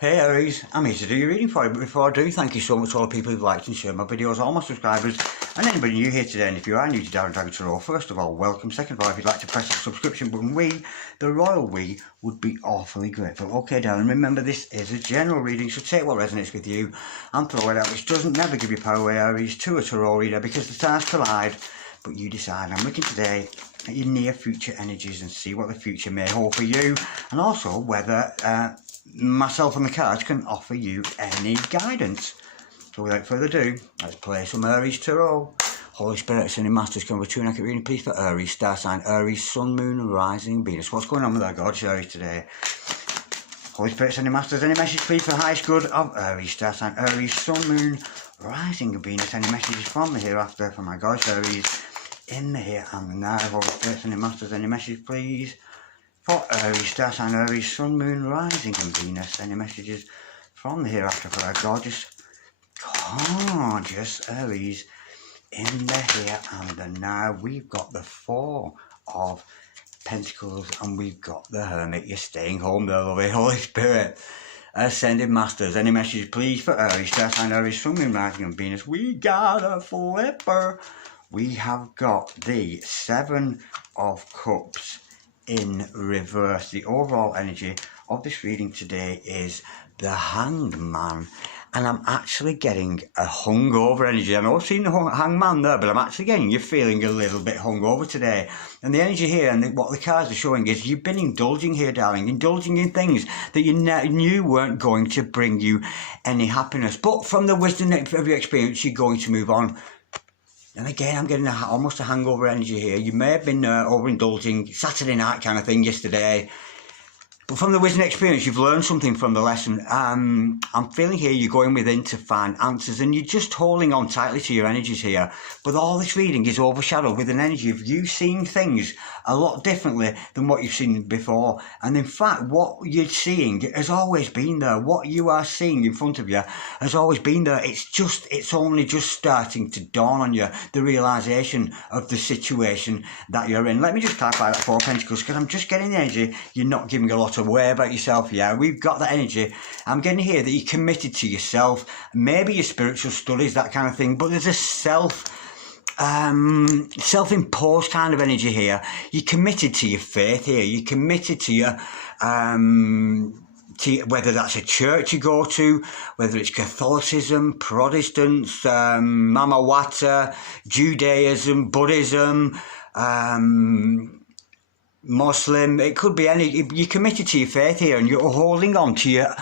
Hey Aries, I'm here to do your reading for you, but before I do, thank you so much to all the people who've liked and shared my videos, all my subscribers, and anybody new here today. And if you are new to Darren Dragon Tarot, first of all, welcome. Second of all, if you'd like to press the subscription button, the royal we, would be awfully grateful. Okay, darling, remember this is a general reading, so take what resonates with you and throw it out, which doesn't never give you power away, Aries, to a tarot reader, because the stars collide, but you decide. I'm looking today at your near future energies and see what the future may hold for you, and also whether myself and the cards can offer you any guidance. So without further ado, let's play some Aries Tarot. Holy Spirit, Ascending Masters, can we true and accurate reading please for Aries, star sign Aries, Sun, Moon, Rising, Venus. What's going on with our gorgeous Aries today? Holy Spirit, Ascending Masters, any message please for the highest good of Aries, star sign Aries, Sun, Moon, Rising, Venus. Any messages from the hereafter for my gorgeous Aries in the here and the now? Holy Spirit, Ascending Masters, any message please for Aries, star sign Aries, Sun, Moon, Rising and Venus. Any messages from the hereafter for our gorgeous Aries in the here and the now? We've got the Four of Pentacles and we've got the Hermit. You're staying home there, lovely. Holy Spirit, Ascended Masters, any messages please for Aries, star sign Aries, Sun, Moon, Rising and Venus? We got a flipper. We have got the Seven of Cups in reverse. The overall energy of this reading today is the Hanged Man, and I'm actually getting a hungover energy. I know I've seen the Hanged Man there, but I'm actually getting you feeling a little bit hungover today. And the energy here and what the cards are showing is you've been indulging here, darling, indulging in things that you knew weren't going to bring you any happiness, but from the wisdom of your experience you're going to move on. And again, I'm getting almost a hangover energy here. You may have been overindulging, Saturday night kind of thing yesterday. But from the wisdom experience, you've learned something from the lesson. I'm feeling here you're going within to find answers and you're just holding on tightly to your energies here. But all this reading is overshadowed with an energy of you seeing things a lot differently than what you've seen before. And in fact, what you're seeing has always been there. What you are seeing in front of you has always been there. It's only just starting to dawn on you, the realisation of the situation that you're in. Let me just clarify that Four of Pentacles, because I'm just getting the energy you're not giving a lot away about yourself. Yeah, we've got that energy. I'm getting here that you're committed to yourself, maybe your spiritual studies, that kind of thing, but there's a self-imposed kind of energy here. You're committed to your faith here. You're committed to your whether that's a church you go to, whether it's Catholicism, Protestants, Mama Wata, Judaism, Buddhism, Muslim, it could be any. You're committed to your faith here and you're holding on to your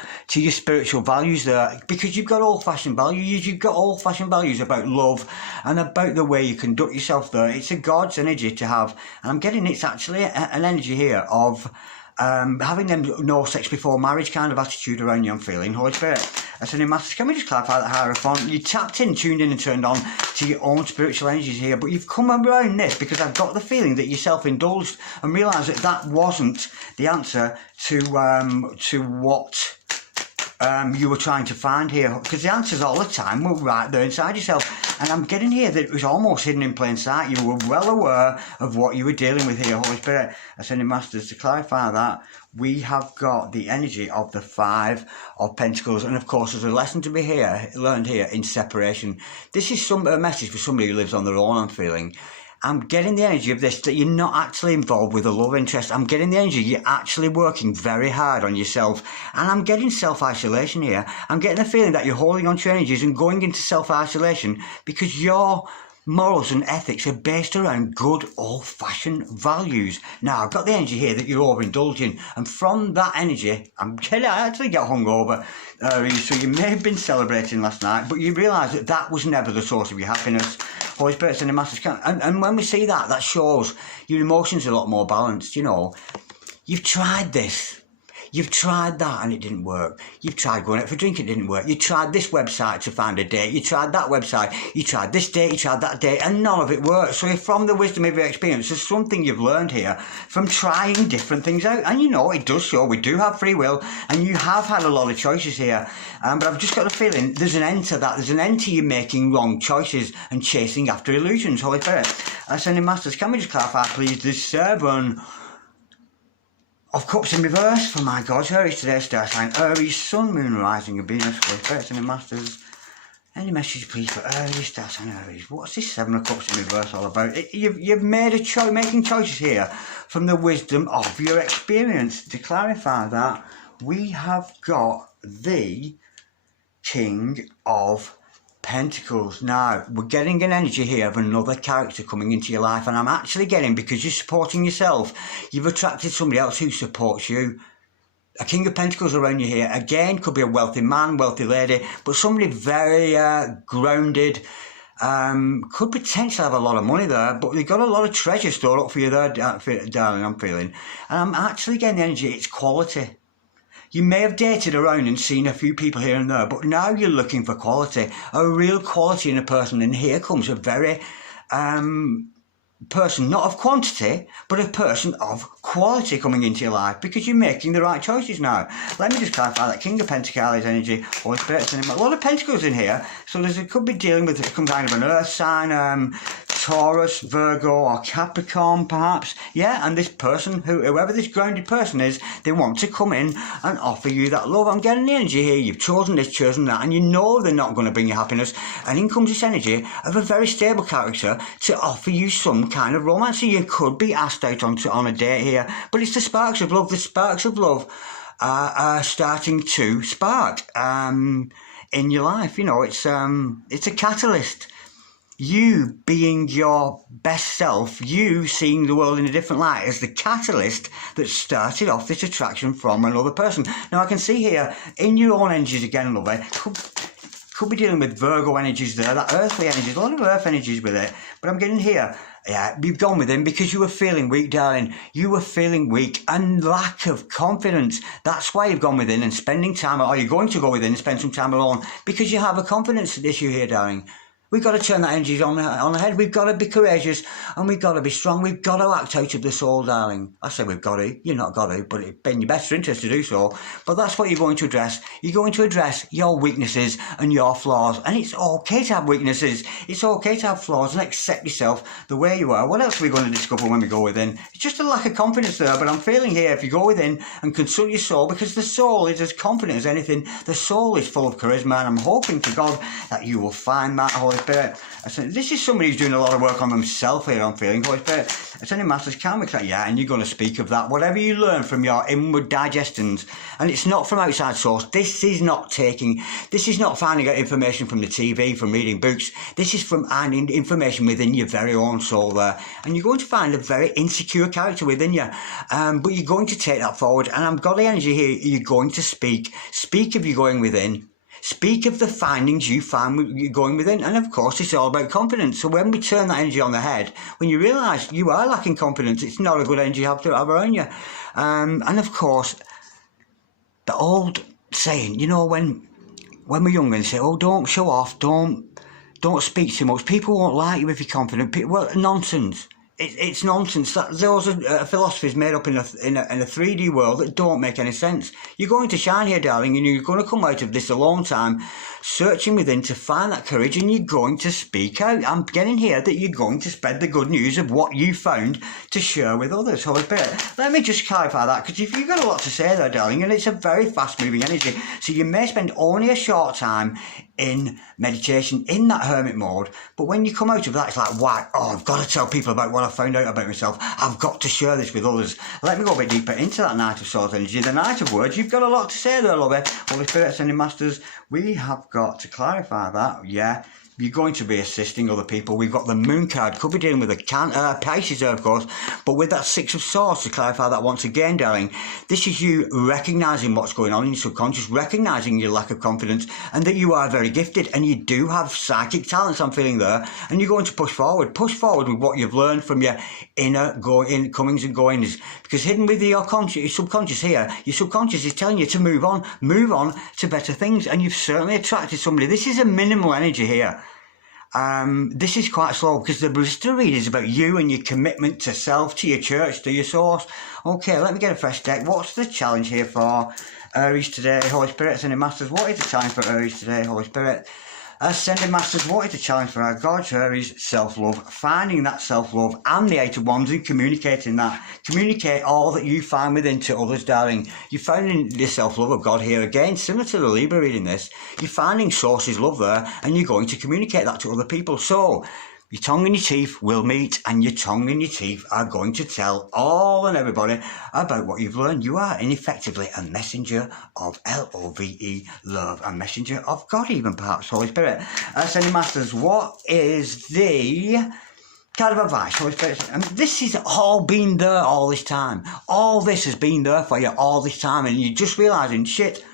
spiritual values there, because you've got old-fashioned values. You've got old-fashioned values about love and about the way you conduct yourself there. It's a God's energy to have, and I'm getting it's actually an energy here of having them no sex before marriage kind of attitude around you. I'm feeling. Holy Spirit, Ascending Masters, can we just clarify that Hierophant? You tapped in, tuned in and turned on to your own spiritual energies here, but you've come around this because I've got the feeling that you self-indulged and realised that that wasn't the answer to what you were trying to find here, because the answers all the time were right there inside yourself. And I'm getting here that it was almost hidden in plain sight. You were well aware of what you were dealing with here. Holy Spirit, Ascending Masters, to clarify that, we have got the energy of the Five of Pentacles. And of course, there's a lesson to be learned here in separation. This is a message for somebody who lives on their own, I'm feeling. I'm getting the energy of this, that you're not actually involved with a love interest. I'm getting the energy you're actually working very hard on yourself. And I'm getting self-isolation here. I'm getting the feeling that you're holding on to your energies and going into self-isolation because your morals and ethics are based around good old-fashioned values. Now, I've got the energy here that you're overindulging. And from that energy, I actually get hungover. So you may have been celebrating last night, but you realise that that was never the source of your happiness. Holy Spirit and the Masters can, and when we see that, that shows your emotions are a lot more balanced. You know, you've tried this, you've tried that, and it didn't work. You've tried going out for a drink, it didn't work. You tried this website to find a date, you tried that website, you tried this date, you tried that date, and none of it worked. So if from the wisdom of your experience, there's something you've learned here from trying different things out. And you know, it does show we do have free will, and you have had a lot of choices here. But I've just got a feeling there's an end to that. There's an end to you making wrong choices and chasing after illusions. Holy Spirit, Ascending Masters, can we just clarify, please, the Seven of Cups in reverse for my gods. Aries today, star sign Aries, Sun, Moon, Rising, and Venus. Holy Spirit, and Masters. Any message, please, for Aries, star sign Aries? What's this Seven of Cups in reverse all about? You've made a choice, making choices here from the wisdom of your experience. To clarify that, we have got the King of Pentacles. Now, we're getting an energy here of another character coming into your life, and I'm actually getting, because you're supporting yourself, you've attracted somebody else who supports you. A King of Pentacles around you here. Again, could be a wealthy man, wealthy lady, but somebody very grounded. Could potentially have a lot of money there, but they've got a lot of treasure stored up for you there, darling, I'm feeling. And I'm actually getting the energy, it's quality. You may have dated around and seen a few people here and there, but now you're looking for quality, a real quality in a person, and here comes a very person, not of quantity, but a person of quality coming into your life, because you're making the right choices now. Let me just clarify that King of Pentacles energy, Holy Spirit, a lot of Pentacles in here, so it could be dealing with some kind of an earth sign, Taurus, Virgo, or Capricorn perhaps. Yeah, and this person, whoever this grounded person is, they want to come in and offer you that love. I'm getting the energy here, you've chosen this, chosen that, and you know they're not going to bring you happiness, and in comes this energy of a very stable character to offer you some kind of romance. So you could be asked out on a date here, but it's the sparks of love. The sparks of love are starting to spark in your life. You know, it's a catalyst. You being your best self, you seeing the world in a different light as the catalyst that started off this attraction from another person. Now I can see here, in your own energies again, lovely, could be dealing with Virgo energies there, that earthly energies, a lot of earth energies with it. But I'm getting here, yeah, you've gone with him because you were feeling weak, darling. You were feeling weak and lack of confidence. That's why you've gone within and spending time, or you're going to go within and spend some time alone, because you have a confidence issue here, darling. We've got to turn that energy on the head. We've got to be courageous and we've got to be strong. We've got to act out of the soul, darling. I say we've got to. You're not got to, but it's in your best interest to do so. But that's what you're going to address. You're going to address your weaknesses and your flaws. And it's okay to have weaknesses. It's okay to have flaws and accept yourself the way you are. What else are we going to discover when we go within? It's just a lack of confidence there. But I'm feeling here, if you go within and consult your soul, because the soul is as confident as anything. The soul is full of charisma. And I'm hoping to God that you will find that, Holy Spirit. This is somebody who's doing a lot of work on themselves here, I'm feeling. Holy Spirit, it's any masters, karmic, yeah, and you're going to speak of that. Whatever you learn from your inward digestions, and it's not from outside source. This is not finding out information from the TV, from reading books. This is from finding information within your very own soul there. And you're going to find a very insecure character within you. But you're going to take that forward. And I've got the energy here, you're going to speak. Speak of you going within. Speak of the findings you find going within. And of course, it's all about confidence. So when we turn that energy on the head, when you realise you are lacking confidence, it's not a good energy you have to have around you. And of course, the old saying, you know, when we're younger, and say, oh, don't show off, don't speak too much. People won't like you if you're confident. Well, nonsense. It's nonsense. Those are philosophies made up in a 3D world that don't make any sense. You're going to shine here, darling, and you're going to come out of this alone time, searching within to find that courage, and you're going to speak out. I'm getting here that you're going to spread the good news of what you found to share with others. Holy Spirit, let me just clarify that, because if you've got a lot to say there, darling, and it's a very fast-moving energy, so you may spend only a short time in meditation, in that hermit mode, but when you come out of that, it's like, wow, I've got to tell people about what I found out about myself. I've got to share this with others. Let me go a bit deeper into that Knight of Swords energy, the Knight of Words. You've got a lot to say there, love it. Holy Spirit, Ascending Masters, we have got to clarify that, yeah. You're going to be assisting other people. We've got the Moon card. Could be dealing with a Pisces there, of course. But with that Six of Swords, to clarify that once again, darling, this is you recognising what's going on in your subconscious, recognising your lack of confidence, and that you are very gifted, and you do have psychic talents, I'm feeling there, and you're going to push forward. Push forward with what you've learned from your inner comings and goings. Because hidden with your subconscious here, your subconscious is telling you to move on to better things, and you've certainly attracted somebody. This is a minimal energy here. This is quite slow, because the Barista read is about you and your commitment to self, to your church, to your source. Okay, let me get a fresh deck. What's the challenge here for Aries today, Holy Spirit? And Masters, what is the challenge for Aries today, Holy Spirit? Ascending Masters, what is the challenge for our Gorge Aries? Self-love. Finding that self-love and the Eight of Wands and communicating that. Communicate all that you find within to others, darling. You're finding the self-love of God here again, similar to the Libra reading this. You're finding Source's love there and you're going to communicate that to other people. So, your tongue and your teeth will meet, and your tongue and your teeth are going to tell all and everybody about what you've learned. You are, ineffectively, a messenger of L-O-V-E, love, a messenger of God even, perhaps, Holy Spirit. Ascending Masters, what is the card of advice, Holy Spirit? And this has all been there all this time. All this has been there for you all this time, and you're just realising, shit,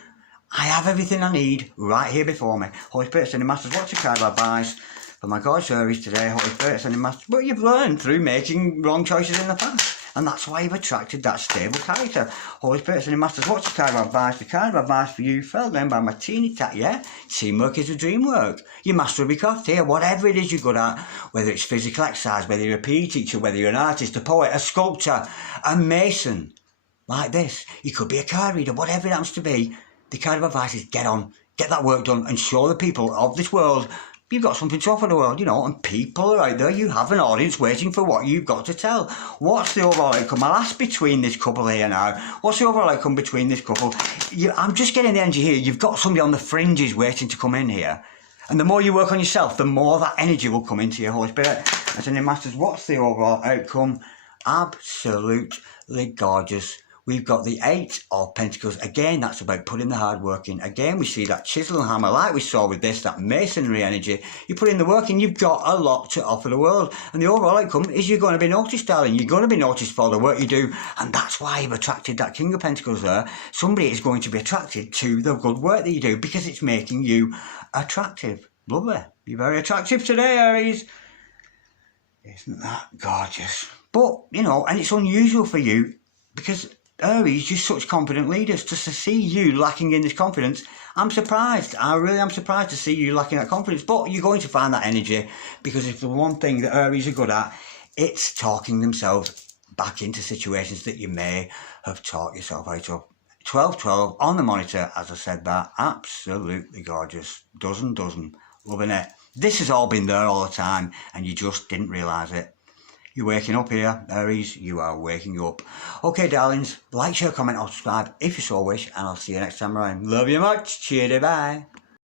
I have everything I need right here before me. Holy Spirit, Ascending Masters, what's your card of advice for my Gorge Aries today? Holy Spirit, Ascending Masters, but you've learned through making wrong choices in the past. And that's why you've attracted that stable character. Holy Spirit, Ascending Masters, what's your card of advice? The card of advice for you fell down by my teeny tat, yeah? Teamwork is a dream work. You master of your craft here, whatever it is you're good at, whether it's physical exercise, whether you're a PE teacher, whether you're an artist, a poet, a sculptor, a mason, like this. You could be a card reader, whatever it happens to be. The card of advice is get on, get that work done, and show the people of this world you've got something to offer the world, you know, and people are out there. You have an audience waiting for what you've got to tell. What's the overall outcome? I'll ask between this couple here now. What's the overall outcome between this couple? I'm just getting the energy here. You've got somebody on the fringes waiting to come in here. And the more you work on yourself, the more that energy will come into your Holy Spirit. Ascending Masters, what's the overall outcome? Absolutely gorgeous. We've got the Eight of Pentacles. Again, that's about putting the hard work in. Again, we see that chisel and hammer, like we saw with this, that masonry energy. You put in the work in, you've got a lot to offer the world. And the overall outcome is you're going to be noticed, darling. You're going to be noticed for the work you do. And that's why you've attracted that King of Pentacles there. Somebody is going to be attracted to the good work that you do because it's making you attractive. Lovely. You're very attractive today, Aries. Isn't that gorgeous? But, you know, and it's unusual for you because Aries, you're such confident leaders. Just to see you lacking in this confidence, I'm surprised. I really am surprised to see you lacking that confidence. But you're going to find that energy because if the one thing that Aries are good at, it's talking themselves back into situations that you may have talked yourself out of. 12-12 on the monitor, as I said that. Absolutely gorgeous. Dozen. Loving it. This has all been there all the time and you just didn't realise it. You're waking up here, Aries. You are waking up. Okay, darlings. Like, share, comment, or subscribe if you so wish. And I'll see you next time around. Love you much. Cheerio. Bye.